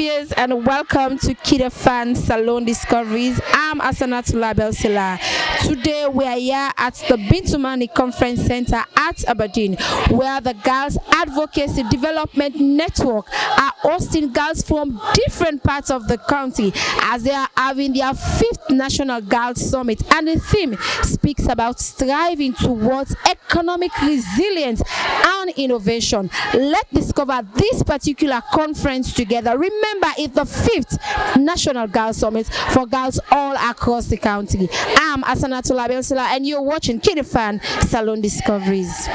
viewers, and welcome to KID-AFAN Salone Discoveries. I'm Asanatullah Belsila. Today we are here at the Bintumani Conference Center at Aberdeen, where the Girls Advocacy Development Network are hosting girls from different parts of the country as they are having their 5th National Girls Summit, and the theme speaks about striving towards economic resilience and innovation. Let's discover this particular conference together. Remember, it's the 5th National Girls Summit for girls all across the country. I'm Asanatullah Belsila, and you're watching KID-AFAN Salone Discoveries.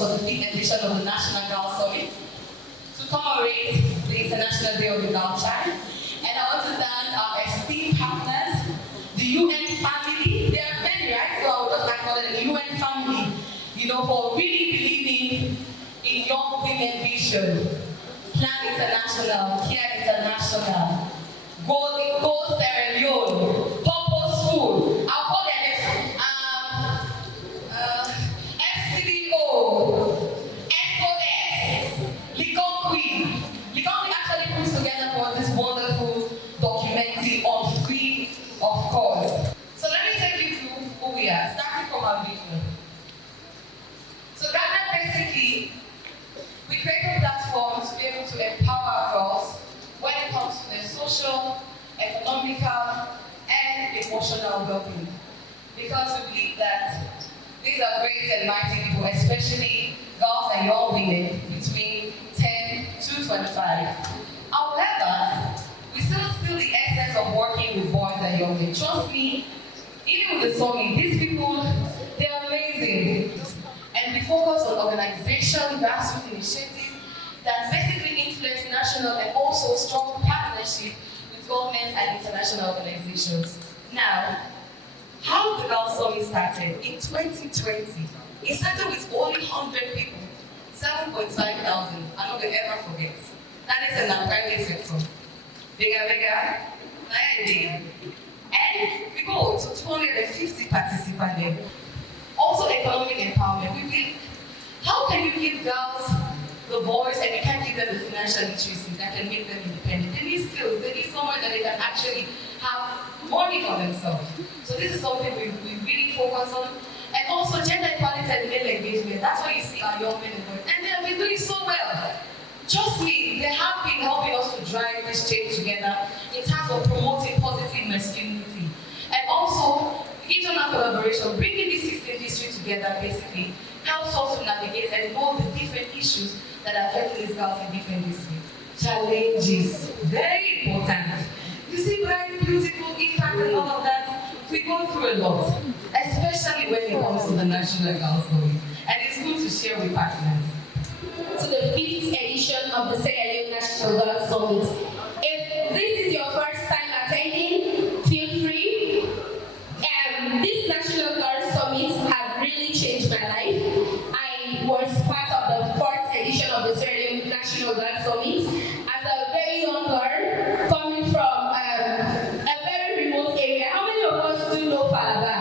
Of the 5th edition of the National Girls Summit to commemorate the International Day of the Girl Child. And I want to thank our esteemed partners, the UN family. They are many, right? So I would just like to call it the UN family, for really believing in young women vision. Plan International, KID International, Go Sierra Leone, Purposeful. I'll call them starting from our vision. So that basically, we created a platform to be able to empower girls when it comes to their social, economical, and emotional well-being. Because we believe that these are great and mighty people, especially girls and young women between 10 to 25. However, we still feel the essence of working with boys and young men. Trust me, even with the summit, these people, they're amazing. And we focus on organization, grassroots initiatives that basically influence national and also strong partnership with governments and international organizations. Now, how the Girls Summit started in 2020, it started with only 100 people, 7.5 thousand. I don't ever forget. That is in the private sector. Bigger, and we go to 250 participants there. Also economic empowerment. We think, how can you give girls the voice and you can't give them the financial literacy that can make them independent? They need skills, they need somewhere that they can actually have money for themselves. So this is something we really focus on. And also gender equality and male engagement. That's why you see our young men and women. And they have been doing so well. Trust me, they have been helping us to drive this change together in terms of promoting positive masculinity. And also, regional collaboration, bringing this 16th district together basically helps us to navigate and know the different issues that are affecting these girls in different districts. Challenges, very important. You see, bright, beautiful, impact and all of that, we go through a lot, especially when it comes to the National Girls Summit. And it's good to share with partners. To the 5th edition of the Sierra Leone National Girls Summit. If this is your first time attending, feel free. This National Girls Summit has really changed my life. I was part of the 4th edition of the Sierra Leone National Girls Summit as a very young girl coming from a very remote area. How many of us do know Falaba?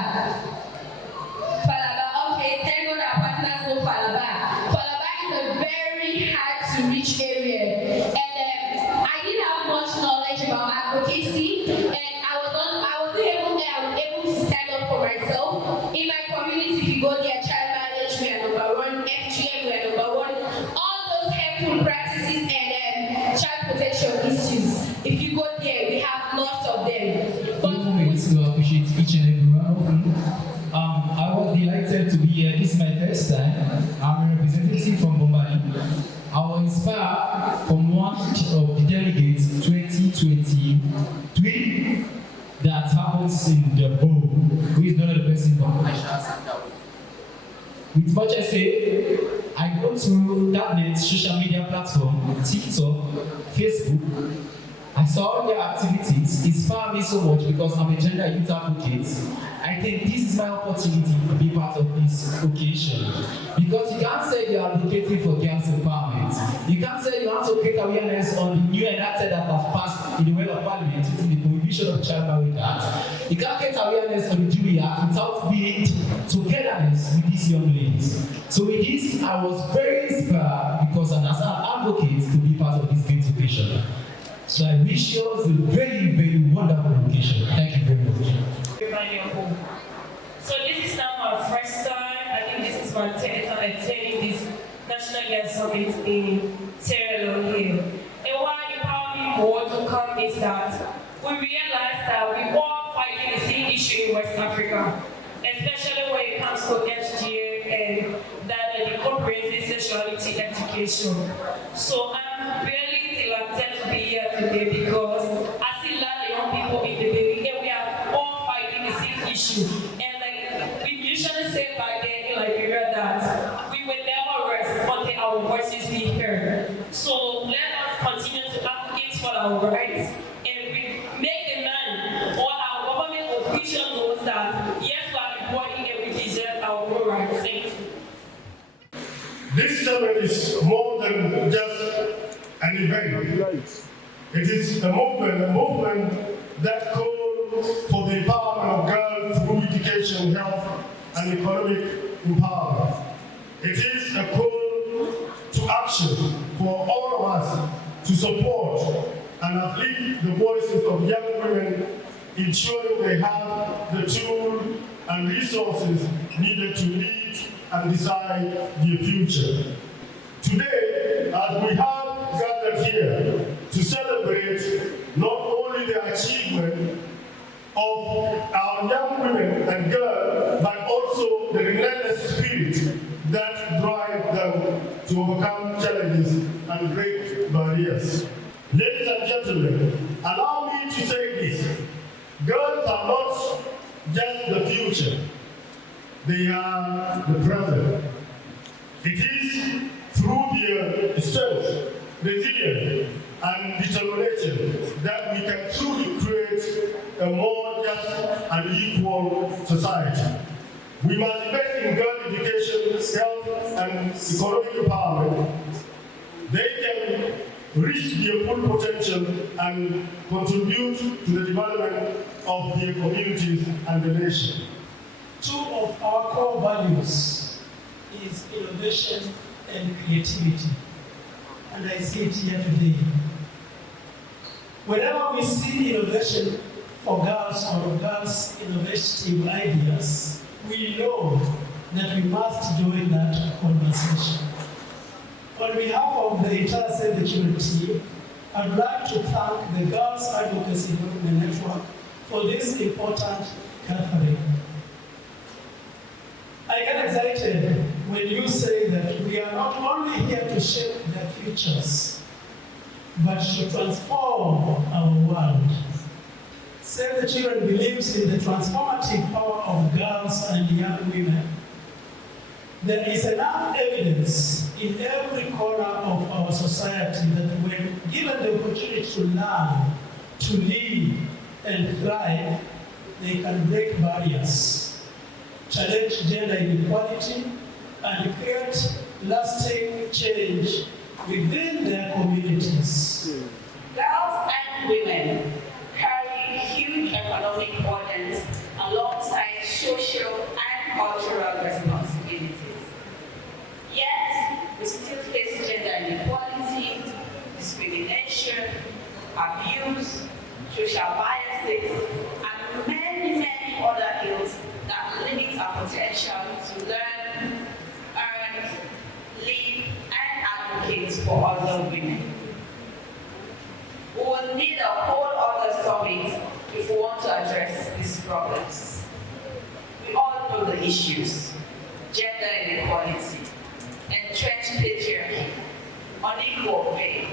Falaba, okay, thank God our partners know Falaba. Falaba is a very hard to reach area. And I didn't have much knowledge about advocacy, and I wasn't able to stand up for myself. In my community, if you go there, child marriage, we are number one, FGM, we are number one. All those harmful practices and child protection issues. If you go there, we have lots of them. But to appreciate each and every one of you. I was delighted to be here. This is my first time. I'm a representative from Bombali. I was inspired from one of the delegates 2023 that happens in the bowl, who is not the person from with much I say, I go to that net social media platform, TikTok, Facebook. I saw all their activities, inspire me so much because I'm a gender youth advocate. I think this is my opportunity to be part of this occasion. Because you can't say you're advocating for girls' empowerment. You can't say you want to create awareness on the new enacted that have passed in the way of parliament with the prohibition of child marriage act. You can't get awareness on the Jubilee Act without being togetherness with these young ladies. So with this, I was very inspired because as an advocate to be part of this great occasion. So I wish you all a very, very wonderful occasion. Thank you very much. Everybody at home. So this is now our first time. I think this is my 10th time attending this National Girls Summit in Sierra Leone here. And why empower me more to come is that we realize that we all fighting the same issue in West Africa, especially when it comes to FGM and that the comprehensive sexuality education. So I'm really delighted to be here today because I see a lot of young people in the building and we are all fighting the same issue. And like we usually say back then in Liberia that we will never rest until our voices be heard. So let us continue to advocate for our rights and we make the man or our government official knows that yes, we are important and we deserve our own rights. Thank you. This summit is more than just an event. It is a movement that calls for the empowerment of girls through education, health, and economic empowerment. It is a call to action for all of us to support and uplift the voices of young women, ensuring they have the tools and resources needed to lead and decide their future. Today, as we have gathered here to celebrate not only the achievement of our young women and girls, but also the relentless spirit that drives them to overcome challenges and break barriers. Ladies and gentlemen, allow me to say this. Girls are not just the future. They are the present. It is through their strength, resilience, and determination that we can truly create a more just and equal society. We must invest in girl education, health, and economic empowerment. They can reach their full potential and contribute to the development of their communities and the nation. Two of our core values is innovation and creativity. And I say it here today. Whenever we see innovation for girls or girls' innovative ideas, we know that we must join that conversation. On behalf of the entire Save the Children team, I'd like to thank the Girls Advocacy Development Network for this important gathering. I get excited when you say that we are not only here to shape their futures, but to transform our world. Save the Children believes in the transformative power of girls and young women. There is enough evidence in every corner of our society that when given the opportunity to learn, to live, and thrive, they can break barriers, challenge gender inequality, and create lasting change within their communities. Girls and women carry huge economic burdens alongside social and cultural responsibilities. Yet, we still face gender inequality, discrimination, abuse, social biases, and many other ills that limit our potential to learn, earn, live, and advocate for other women. We will need a whole other summit if we want to address these problems. We all know the issues: gender inequality, entrenched patriarchy, unequal pay,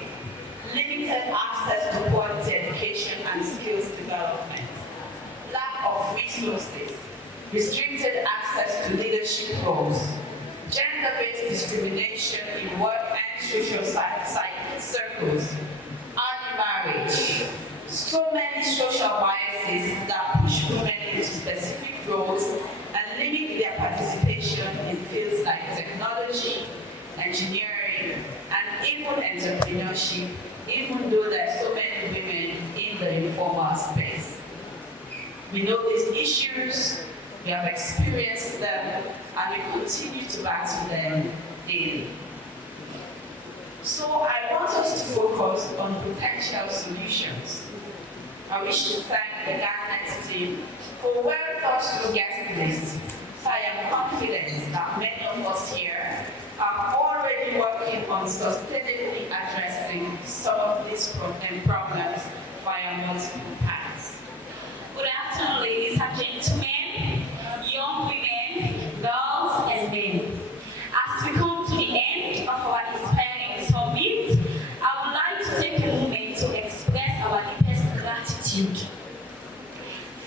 limited access to quality education and skills development, lack of resources, restricted access to leadership roles, gender-based discrimination in work and social circles, early marriage, so many social biases that push women into specific roles and limit their participation in fields like technology, engineering, and even entrepreneurship, even though there are so many women in the informal space. We know these issues, we have experienced them, and we continue to battle them daily. So I want us to focus on potential solutions. I wish to thank the Garnet team for a well-thought-through guest list. I am confident that many of us here are already working on sustainably addressing some of these problems via multiple paths. Good afternoon, ladies and gentlemen, young women, girls, and men. As we come to the end of our inspiring summit, I would like to take a moment to express our deepest gratitude.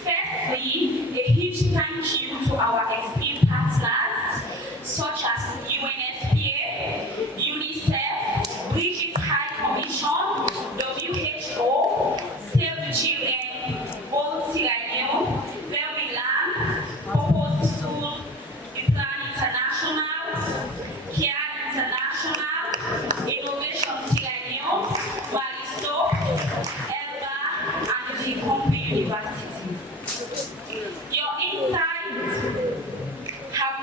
Firstly, a huge thank you to our esteemed partners, such as UNFPA, UNICEF, British High Commission, WHO, Save the Children, World Sierra Leone, Very Land, Purpose School, Plan International, Care International, Innovation Sierra Leone, Maristo, ELBA, and the Company University. Your insights have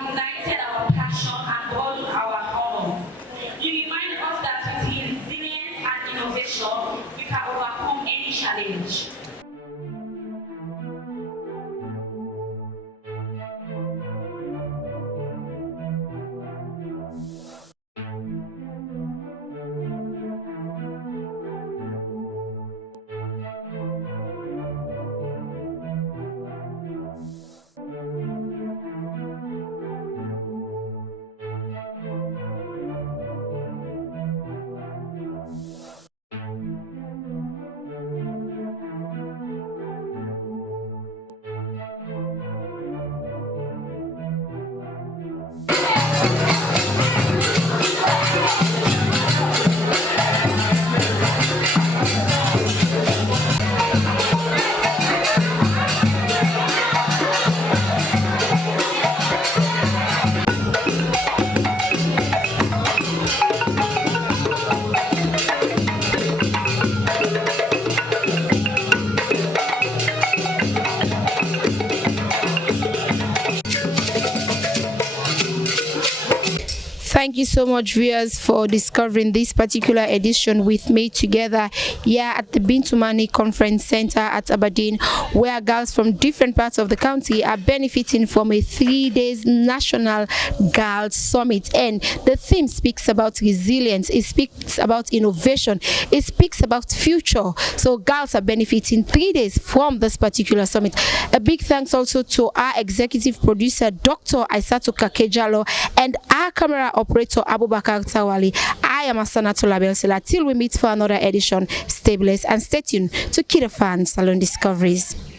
Thank you so much, viewers, for discovering this particular edition with me together here at the Bintumani Conference Center at Aberdeen, where girls from different parts of the county are benefiting from a 3-day national girls summit. And the theme speaks about resilience, it speaks about innovation, it speaks about future. So girls are benefiting 3 days from this particular summit. A big thanks also to our executive producer, Dr. Aissatou Kakejalo, and our camera operator, Abubakar Tawali. I am Asanatola Belsila. Till we meet for another edition, stay blessed and stay tuned to KID-AFAN Salone Discoveries.